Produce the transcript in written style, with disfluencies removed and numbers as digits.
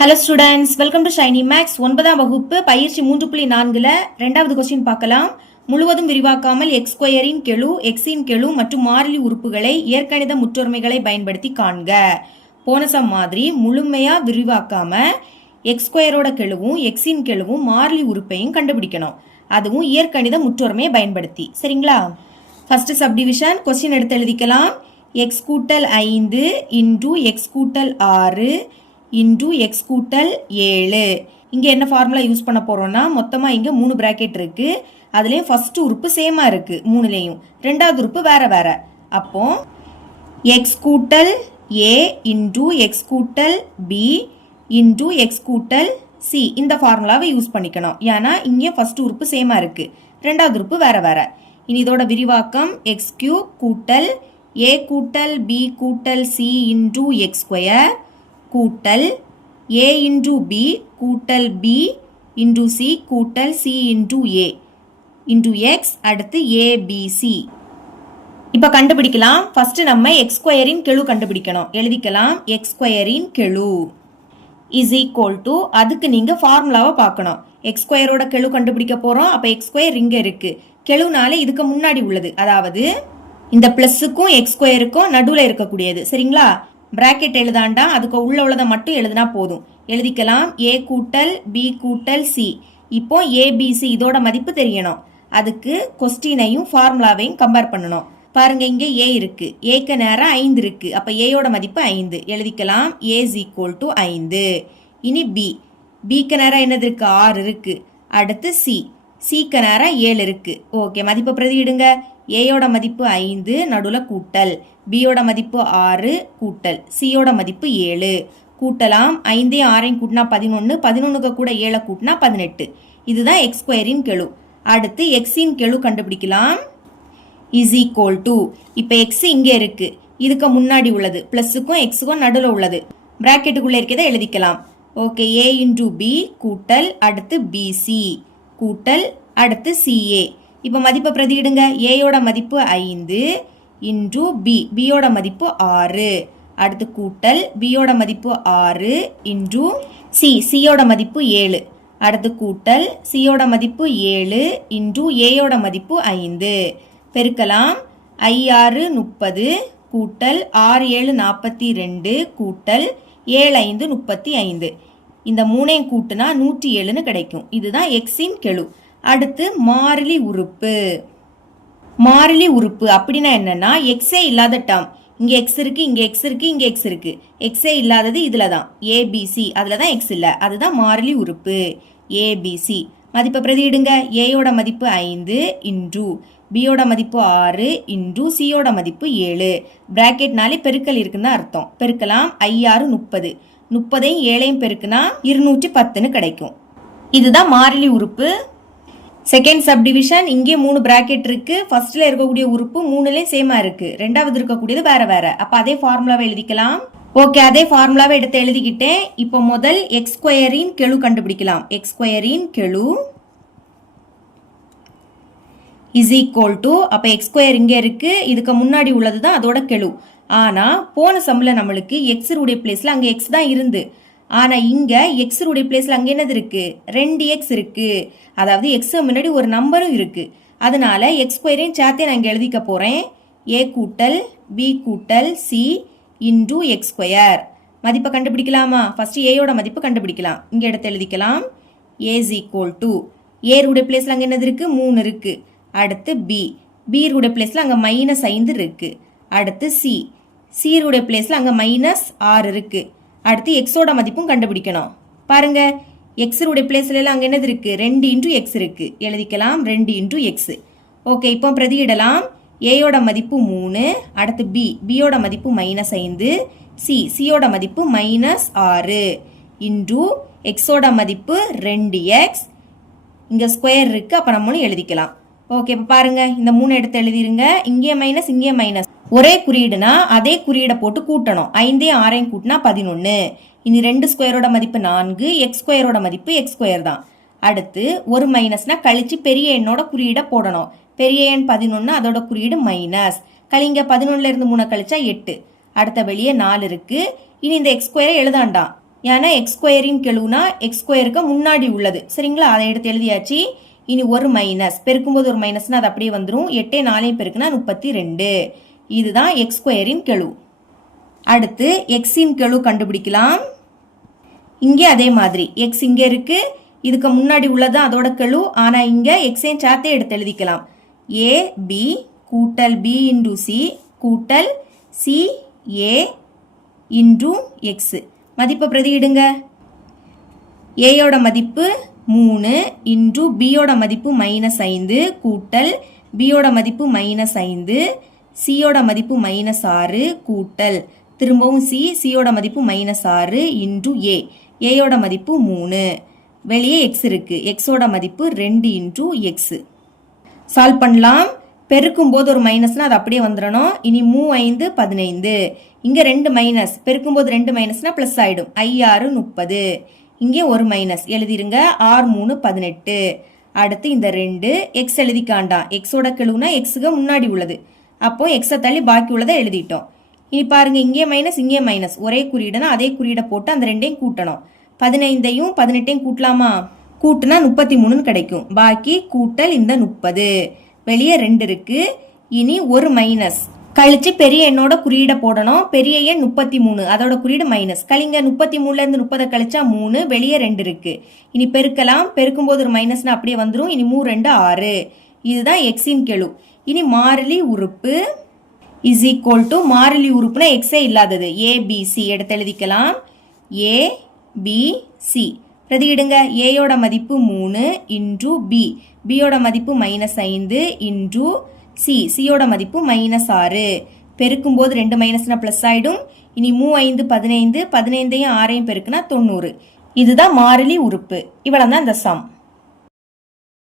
Hello students, welcome to Shiny Maths. 9ஆம் வகுப்பு பயிற்சி 3.4ல் ரெண்டாவது கொஸ்டின் பார்க்கலாம். முழுவதும் விரிவாக்காமல் எக்ஸ் ஸ்கொயரின் கெழு, எக்ஸின் கெழு மற்றும் மாறிலி உறுப்புகளை இயற்கணித முற்றொருமைகளை பயன்படுத்தி காண்க. போன சம் மாதிரி முழுமையா விரிவாக்காம எக்ஸ் ஸ்கொயரோட கெழுவும் எக்ஸின் கெழுவும் மாறிலி உறுப்பையும் கண்டுபிடிக்கணும். அதுவும் இயற்கணித முற்றொருமையை பயன்படுத்தி. சரிங்களா? ஃபர்ஸ்ட் சப்டிவிஷன் கொஸ்டின் எடுத்து எழுதிக்கலாம். எக்ஸ் கூட்டல் 5 இன்டூ எக்ஸ் கூட்டல் 6 இன்டூ எக்ஸ் கூட்டல் 7. இங்கே என்ன ஃபார்முலா யூஸ் பண்ண போகிறோம்னா, மொத்தமாக இங்கே 3 பிராக்கெட் இருக்குது. அதுலேயும் ஃபஸ்ட்டு உறுப்பு சேமாக இருக்குது 3லேயும், ரெண்டாவது உறுப்பு வேறு வேறு. அப்போ எக்ஸ் கூட்டல் ஏ இன்டூ எக்ஸ் கூட்டல் பி இன்டூ எக்ஸ் கூட்டல் சி, இந்த ஃபார்முலாவை யூஸ் பண்ணிக்கணும். ஏன்னா இங்கே ஃபஸ்ட்டு உறுப்பு சேமாக இருக்குது, ரெண்டாவது உறுப்பு வேறு வேறு. இனி இதோட விரிவாக்கம் எக்ஸ் கியூப் கூட்டல் ஏ கூட்டல் பி கூட்டல் சி இன்டூ எக்ஸ் ஸ்கொயர் கூட்டல் a இன்டூ பி கூட்டல் பி இன்டூ சி கூட்டல் C into A into X, அடுத்து ஏபிசி. இப்போ கண்டுபிடிக்கலாம். ஃபர்ஸ்ட் நம்ம எக்ஸ் ஸ்கொயரின் கெழு கண்டுபிடிக்கணும். எழுதிக்கலாம். எக்ஸ் ஸ்கொயரின் கெழு இஸ் ஈக்குவல் டு, அதுக்கு நீங்கள் ஃபார்முலாவை பார்க்கணும். எக்ஸ் ஸ்கொயரோட கெழு கண்டுபிடிக்க போகிறோம். அப்போ எக்ஸ் ஸ்கொயர் இங்கே இருக்குது, கெழுனாலே இதுக்கு முன்னாடி உள்ளது, அதாவது இந்த ப்ளஸுக்கும் எக்ஸ் ஸ்கொயருக்கும் நடுவில் இருக்கக்கூடியது. சரிங்களா? பிராக்கெட் எழுதாண்டா, அதுக்கு உள்ள உள்ளதை மட்டும் எழுதினா போதும். எழுதிக்கலாம். ஏ கூட்டல் பி கூட்டல் சி. இப்போ ஏபிசி இதோட மதிப்பு தெரியணும். அதுக்கு கொஸ்டினையும் ஃபார்முலாவையும் கம்பேர் பண்ணணும். பாருங்க, இங்கே ஏ இருக்கு, ஏக்கு நேரம் 5 இருக்கு. அப்போ ஏயோட மதிப்பு 5 எழுதிக்கலாம். ஏ இஸ் ஈக்குவல் டு 5. இனி பி, பிக்கு நேரம் என்னது இருக்கு? 6 இருக்கு. அடுத்து சி, சிக்கு நேரம் 7 இருக்கு. ஓகே, மதிப்பை பிரதியிடுங்க. ஏயோட மதிப்பு 5, நடுவில் கூட்டல், பியோட மதிப்பு 6 கூட்டல் சியோட மதிப்பு 7 கூட்டலாம். 5 6 கூட்டினா 11, 11க்கு கூட 7 கூட்டினா 18. இதுதான் எக்ஸ் ஸ்கொயரின் கெழு. அடுத்து எக்ஸின் கெழு கண்டுபிடிக்கலாம். இஸ் ஈக்குவல் டு, இப்போ எக்ஸ் இங்கே இருக்கு, இதுக்கு முன்னாடி உள்ளது, பிளஸுக்கும் எக்ஸுக்கும் நடுவில் உள்ளது, பிராக்கெட்டுக்குள்ளே இருக்கதை எழுதிக்கலாம். ஓகே, ஏ இன்டூ பி கூட்டல் அடுத்து பிசி கூட்டல் அடுத்து சிஏ. இப்போ மதிப்பை பிரதியிடுங்க. ஏயோட மதிப்பு 5 இன்டூ பி, பியோட மதிப்பு 6, அடுத்து கூட்டல் பியோட மதிப்பு 6 இன்டூ சி, சியோட மதிப்பு 7, அடுத்து கூட்டல் சியோட மதிப்பு 7 இன்டூ ஏயோட மதிப்பு 5. பெருக்கலாம். 5 6 30 கூட்டல் 6 7 42 கூட்டல் 7 5 35. இந்த மூணையும் கூட்டுனா 107ன்னு கிடைக்கும். இதுதான் எக்ஸின் கெழு. அடுத்து மாறிலி உறுப்பு. மாறிலி உறுப்பு அப்படின்னா என்னன்னா, எக்ஸே இல்லாத டேர்ம். இங்கே எக்ஸ் இருக்கு, இங்கே எக்ஸ் இருக்கு, இங்கே எக்ஸ் இருக்கு. எக்ஸே இல்லாதது இதில் தான், ஏபிசி, அதில் தான் எக்ஸ் இல்லை, அதுதான் மாறிலி உறுப்பு ஏபிசி. மதிப்பை பிரதியிடுங்க. ஏயோட மதிப்பு 5 இன்டூ பியோட மதிப்பு 6 இன்டூ சியோட மதிப்பு 7. பிராக்கெட்னாலே பெருக்கல் இருக்குன்னு அர்த்தம். பெருக்கலாம். 5 6 30, 30ஐயும் 7ஐயும் பெருக்குனா 210ன்னு கிடைக்கும். இதுதான் மாறிலி உறுப்பு. செகண்ட் சப்டிவிஷன், இங்கே 3 பிராக்கெட் இருக்கு. ஃபர்ஸ்ட்ல இருக்கக்கூடிய உறுப்பு 3லேயும் சேமா இருக்கு, ரெண்டாவது இருக்கக்கூடியது வேற வேற. அப்ப அதே ஃபார்முலாவை எழுதிக்கலாம். ஓகே, அதே ஃபார்முலாவை எடுத்து எழுதிக்கிட்டேன். இப்போ முதல் எக்ஸ் ஸ்கொயரின் கெழு கண்டுபிடிக்கலாம். எக்ஸ் ஸ்கொயரின் கெழு இஸ் ஈக்குவல் டு, அப்ப எக்ஸ் ஸ்கொயர் இங்கே இருக்கு, இதுக்கு முன்னாடி உள்ளது தான் அதோட கெழு. ஆனா போன சம்ல நம்மளுக்கு எக்ஸ் உடைய பிளேஸ்ல அங்க எக்ஸ் தான் இருந்து, ஆனா இங்க எக்ஸ் உடைய பிளேஸ்ல அங்க என்னது இருக்கு? 2x இருக்கு. அதாவது எக்ஸ் முன்னாடி ஒரு நம்பரும் இருக்கு. அதனால எக்ஸ் ஸ்கொயரையும் சேர்த்தே நான் இங்க எழுதிக்க போறேன். ஏ கூட்டல் பி கூட்டல் சி இன்டூ எக்ஸ் ஸ்கொயர். மதிப்பை கண்டுபிடிக்கலாமா? ஃபர்ஸ்ட் ஏயோட மதிப்பு கண்டுபிடிக்கலாம். இங்க எடுத்து எழுதிக்கலாம். ஏ இஸ் ஈக்குவல் டு, ஏ உடைய பிளேஸ்ல அங்க என்னது இருக்கு? 3 இருக்கு. அடுத்து பி, பி உடைய பிளேஸ்ல அங்க -5 இருக்கு. அடுத்து சி, சி உடைய பிளேஸ்ல அங்க -6 இருக்கு. அடுத்து எக்ஸோட மதிப்பும் கண்டுபிடிக்கணும். பாருங்க, எக்ஸ் உடைய பிளேஸ்ல எல்லாம் அங்க என்னது இருக்கு? 2 இன்டூ எக்ஸ் இருக்கு. எழுதிக்கலாம் 2 இன்டூ எக்ஸ். ஓகே, இப்போ பிரதியிடலாம். ஏயோட மதிப்பு 3, அடுத்து பி, பியோட மதிப்பு -5, சி, சியோட மதிப்பு -6 இன்டூ எக்ஸோட மதிப்பு 2x. இங்க ஸ்கொயர் இருக்கு, அப்ப நம்மளும் எழுதிக்கலாம். ஓகே, இப்போ பாருங்க, இந்த 3 எடுத்து எழுதிருங்க. இங்கே மைனஸ், இங்கே மைனஸ், ஒரே குறியீடுனா அதே குறியீடை போட்டு கூட்டணும். 5 6 கூட்டினா 11. இனி 2 ஸ்கொயரோட மதிப்பு 4, எக்ஸ் ஸ்கொயரோட மதிப்பு எக்ஸ் ஸ்கொயர் தான். அடுத்து ஒரு மைனஸ்னா கழிச்சு பெரிய எண்ணோட குறியீடை போடணும். பெரிய எண் 11, அதோட குறியீடு மைனஸ். கழிங்க, 11ல இருந்து 3 கழிச்சா 8. அடுத்த வெளியே 4 இருக்கு. இனி இந்த எக்ஸ் ஸ்கொயரை எழுதாண்டாம், ஏன்னா எக்ஸ் ஸ்கொயரின் கெழுனா எக்ஸ் ஸ்கொயருக்கு முன்னாடி உள்ளது. சரிங்களா, அதை எடுத்து எழுதியாச்சு. இனி ஒரு மைனஸ், பெருக்கும்போது ஒரு மைனஸ்னா அது அப்படியே வந்துடும். 8 4 பெருக்குனா 32. இதுதான் எக்ஸ் ஸ்கொயரின் கெழு. அடுத்து எக்ஸின் கெழு கண்டுபிடிக்கலாம். இங்கே அதே மாதிரி எக்ஸ் இங்கே இருக்கு, இதுக்கு முன்னாடி உள்ளதான் அதோட கெழு. ஆனால் இங்கே எக்ஸையும் சேர்த்தே எடுத்து எழுதிக்கலாம். ஏ பி கூட்டல் பி இன்டு சி கூட்டல் சி ஏ இன்டு எக்ஸ். மதிப்பை பிரதியிடுங்க. ஏயோட மதிப்பு 3 இன்டு பியோட மதிப்பு -5 கூட்டல் பியோட மதிப்பு -5, சியோட மதிப்பு -6 கூட்டல் திரும்பவும் சியோட மதிப்பு -6 இன்டு ஏயோட மதிப்பு 3. வெளியே எக்ஸ் இருக்கு, எக்ஸோட மதிப்பு 2 இன்டு எக்ஸ். சால்வ் பண்ணலாம். பெருக்கும்போது ஒரு மைனஸ்னா அது அப்படியே வந்துடணும். இனி 3 5 15. இங்கே 2 மைனஸ், பெருக்கும்போது 2 மைனஸ்னா ப்ளஸ் ஆகிடும். 6 30. இங்கே ஒரு மைனஸ் எழுதிருங்க. 6 3 18. அடுத்து இந்த 2 எக்ஸ் எழுதிக்காண்டாம். எக்ஸோட கெழுனா எக்ஸுக்கு முன்னாடி உள்ளது. அப்போ எக்ஸை தள்ளி பாக்கி உள்ளதை எழுதிட்டோம். இனி பாருங்க, இங்கே மைனஸ் இங்கே மைனஸ், ஒரே குறியீடுனா அதே குறியீடை போட்டு அந்த ரெண்டையும் கூட்டணும். 15ஐயும் 18ஐயும் கூட்டலாமா? கூட்டுனா 33 கிடைக்கும். பாக்கி கூட்டல் இந்த 30. வெளியே 2 இருக்கு. இனி ஒரு மைனஸ் கழிச்சு பெரிய எண்ணோட குறியீடை போடணும். பெரிய எண் 33, அதோட குறியீடு மைனஸ். கழிங்க, 33ல இருந்து 30 கழிச்சா 3, வெளியே 2 இருக்கு. இனி பெருக்கலாம். பெருக்கும்போது ஒரு மைனஸ்னா அப்படியே வந்துடும். இனி 3 2 6. இதுதான் எக்ஸின் கெழு. இனி மாறிலி உறுப்பு இஸ் ஈக்குவல் டு, மாறிலி உறுப்புனா எக்ஸே இல்லாதது, ஏபிசி எடுத்து எழுதிக்கலாம். ஏபிசி பிரதியிடுங்க. ஏயோட மதிப்பு 3 இன்டு பியோட மதிப்பு -5 இன்டு சியோட மதிப்பு -6. பெருக்கும்போது 2 மைனஸ்னா ப்ளஸ் ஆகிடும். இனி 3 5 15, 15ஐயும் 6ஐயும் பெருக்குனா 90. இதுதான் மாறிலி உறுப்பு. இவ்வளோ தான் இந்த சம்.